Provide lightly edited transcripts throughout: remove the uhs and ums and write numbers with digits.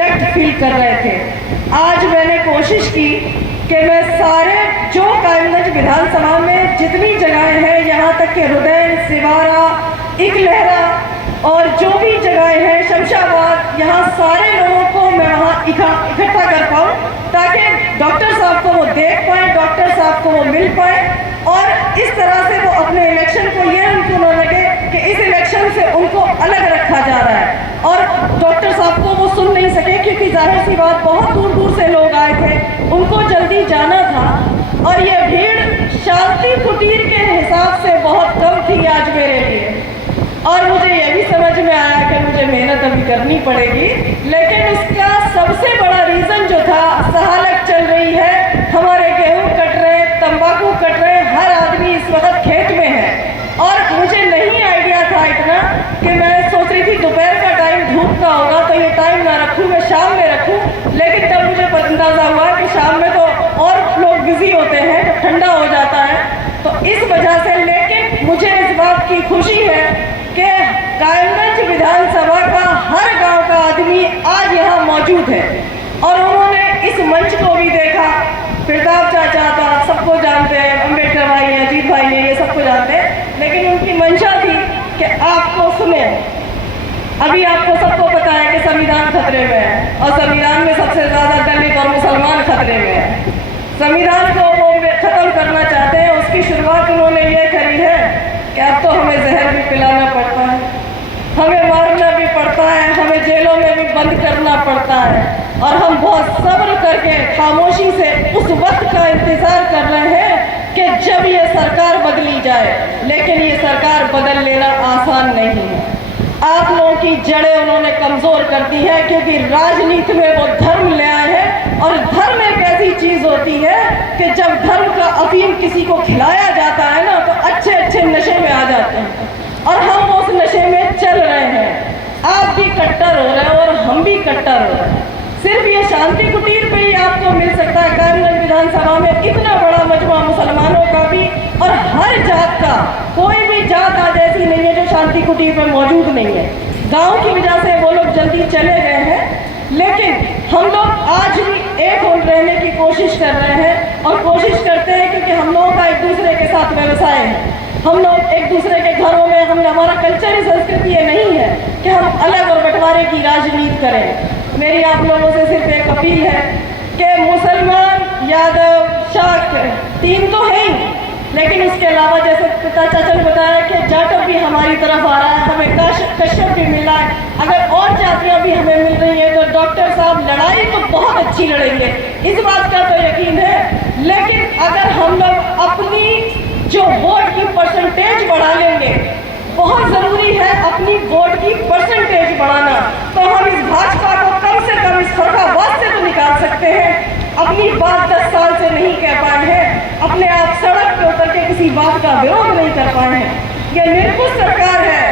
Reflect feel कर रहे थे। आज मैंने कोशिश की कि मैं सारे जो कायमगंज विधानसभा में जितनी जगहें हैं, यहाँ तक कि रुदैन, सिवारा, इकलहरा और जो भी जगहें हैं, शमशाबाद, यहाँ सारे लोगों को मैं वहाँ इकट्ठा कर पाऊँ ताकि डॉक्टर साहब को वो देख पाए, डॉक्टर साहब को वो मिल पाए और इस तरह से वो अपने इलेक्शन को ये उनको न लगे कि इस इलेक्शन से उनको अलग रखा जा रहा है और डॉक्टर साहब को वो सुन नहीं सके, क्योंकि जाहिर सी बात बहुत दूर दूर से लोग आए थे, उनको जल्दी जाना था और ये भीड़ शांति कुटीर के हिसाब से बहुत कम थी आज मेरे लिए। और मुझे ये भी समझ में आया कि मुझे मेहनत अभी करनी पड़ेगी, लेकिन उसका सबसे बड़ा रीज़न जो था, सहालक चल रही है, हमारे गेहूँ कट रहे, तंबाकू कट रहे, हर आदमी इस वक्त खेत में है और मुझे नहीं आइडिया था इतना कि मैं सोच रही थी दोपहर का टाइम धूप का होगा तो ये टाइम ना रखूँ, मैं शाम में रखूँ, लेकिन तब मुझे अंदाज़ा हुआ कि शाम में तो और लोग बिजी होते हैं, तो ठंडा हो जाता है, तो इस वजह से। लेकिन मुझे इस बात की खुशी है कि कायमगंज विधानसभा का हर गांव का आदमी आज यहाँ मौजूद है और उन्होंने इस मंच को भी देखा। प्रताप चाचा था, सबको जानते हैं, अम्बेडकर भाई हैं, अजीत भाई हैं, ये सबको जानते हैं, लेकिन उनकी मंशा थी कि आपको सुने। अभी आपको सबको पता है कि संविधान खतरे में है और संविधान में सबसे ज़्यादा दलित और मुसलमान खतरे में है। संविधान को वो ख़त्म करना चाहते हैं, उसकी शुरुआत उन्होंने ये करी है कि अब तो हमें जहर भी पिलाना पड़ता है, हमें मारना भी पड़ता है, हमें जेलों में भी बंद करना पड़ता है और हम बहुत सब्र करके खामोशी से उस वक्त का इंतज़ार कर रहे हैं कि जब ये सरकार बदली जाए। लेकिन ये सरकार बदल लेना आसान नहीं है। आप लोगों की जड़ें उन्होंने कमज़ोर कर दी है, क्योंकि राजनीति में वो धर्म ले आए हैं और धर्म एक ऐसी चीज़ होती है कि जब धर्म का अफीम किसी को खिलाया जाता है ना, तो अच्छे अच्छे नशे में आ जाते हैं और हम उस नशे में चल रहे हैं। आप भी कट्टर हो रहे हैं और हम भी कट्टर हो रहे हैं। सिर्फ ये शांति कुटीर पे ही आपको मिल सकता है। कायमगंज विधानसभा में इतना बड़ा मजमा मुसलमानों का भी और हर जात का, कोई भी जात आज ऐसी नहीं है जो शांति कुटीर पे मौजूद नहीं है। गांव की वजह से वो लोग जल्दी चले गए हैं, लेकिन हम लोग आज भी एक होल रहने की कोशिश कर रहे हैं और कोशिश करते हैं, क्योंकि हम लोगों का एक दूसरे के साथ व्यवसाय है। हम लोग एक दूसरे के घरों में, हमारा कल्चर, संस्कृति ये नहीं है कि हम अलग और बंटवारे की राजनीति करें। मेरी आप लोगों से सिर्फ एक अपील है कि मुसलमान, यादव, शाक्य तीन तो है ही, लेकिन उसके अलावा जैसे पिता चाचा ने बताया कि जाटव भी हमारी तरफ आ रहा है, हमें कश्यप भी मिला है, अगर और जातियाँ भी हमें मिल रही हैं तो डॉक्टर साहब लड़ाई तो बहुत अच्छी लड़ेंगे, इस बात का तो यकीन है। लेकिन अगर हम लोग अपनी जो वोट की परसेंटेज बढ़ा लेंगे, बहुत ज़रूरी है अपनी वोट की परसेंटेज बढ़ाना, तो हम इस भाजपा को कम से कम इस फर्कावाद से तो निकाल सकते हैं। अपनी बात 10 साल से नहीं कह पाए हैं, अपने आप सड़क पे उतर के किसी बात का विरोध नहीं कर पाए हैं। ये निर्बुद्ध सरकार है,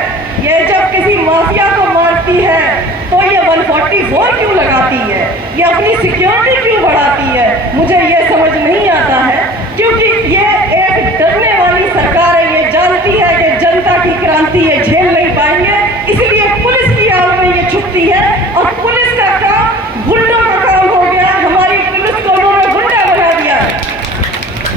ये जब किसी माफिया को मारती है तो ये 144 क्यों लगाती है, ये अपनी सिक्योरिटी क्यों बढ़ाती है, मुझे ये समझ नहीं आता है। क्योंकि ये एक डरने वाली सरकार है, ये जानती है कि जनता की क्रांति ये झेल नहीं पाएंगे, इसलिए पुलिस की आड़ में ये छुपती है और पुलिस का काम गुंडों का काम हो गया। हमारी पुलिस को उन्होंने गुंडा बना दिया।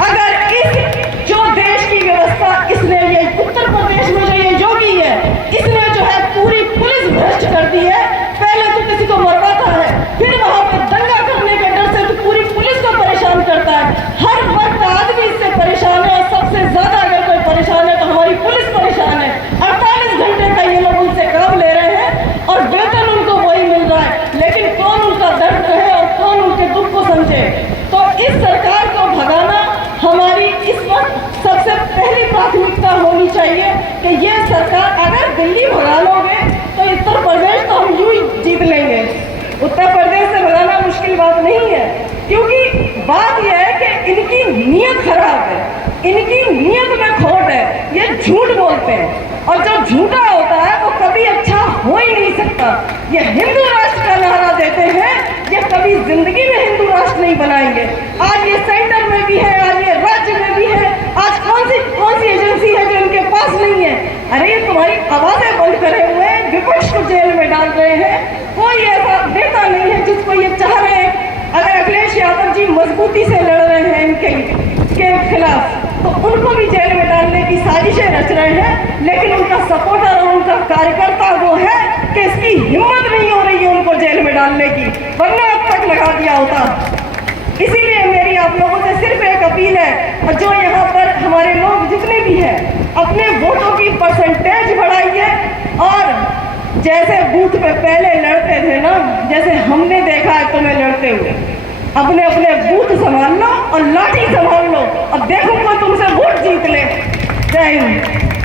अगर इस जो देश की व्यवस्था, इसने ये उत्तर प्रदेश में जो ये योगी है, इसने जो है पूरी पुलिस भ्रष्ट कर दी है। पहले तो किसी को मरवाता है, फिर वहां पर दंगा करने के डर से तो पूरी पुलिस को परेशान करता है। हर वक्त आदमी इससे परेशान है और सबसे ज्यादा अगर कोई परेशान है तो हमारी पुलिस परेशान है। 48 घंटे का ये लोग उनसे काम ले रहे हैं और वेतन उनको वही मिल रहा है, लेकिन कौन उनका दर्द कहे और कौन उनके दुख को समझे। तो इस सरकार को भगाना हमारी इस वक्त सबसे पहली प्राथमिकता होनी चाहिए कि ये सरकार, अगर दिल्ली भगा लोगे तो उत्तर प्रदेश तो हम यूं ही जीत लेंगे। उत्तर प्रदेश से भगाना मुश्किल बात नहीं है, क्योंकि बात यह है कि इनकी नीयत खराब है, इनकी नीयत में खोट है, ये झूठ बोलते हैं और जो झूठा होता है वो कभी अच्छा हो ही नहीं सकता। ये हिंदू राष्ट्र का नारा देते हैं, ये कभी जिंदगी में हिंदू राष्ट्र नहीं बनाएंगे। आज ये सेंटर में भी है, आज ये राज्य में भी है, आज कौन सी एजेंसी है जो इनके पास नहीं है। अरे तुम्हारी आवाजें बंद करे हुए हैं, विपक्ष को जेल में डाल रहे हैं, कोई ऐसा नेता नहीं है मजबूती से लड़ रहे हैं इनके के खिलाफ, तो उनको भी जेल में डालने की साजिशें रच रहे हैं। लेकिन उनका सपोर्टर और उनका कार्यकर्ता वो है कि इसकी हिम्मत नहीं हो रही है उनको जेल में डालने की, वरना अब तक लगा दिया होता। इसीलिए मेरी आप लोगों से सिर्फ एक अपील है, और जो यहाँ पर हमारे लोग जितने भी हैं, अपने वोटों की परसेंटेज बढ़ाइए, और जैसे बूथ पे पहले लड़ते थे ना, जैसे हमने देखा है तुम्हें लड़ते हुए, अपने अपने बूथ संभाल लो और लाठी संभाल लो, अब देखूंगा तुमसे वोट जीत ले। जय हिंद।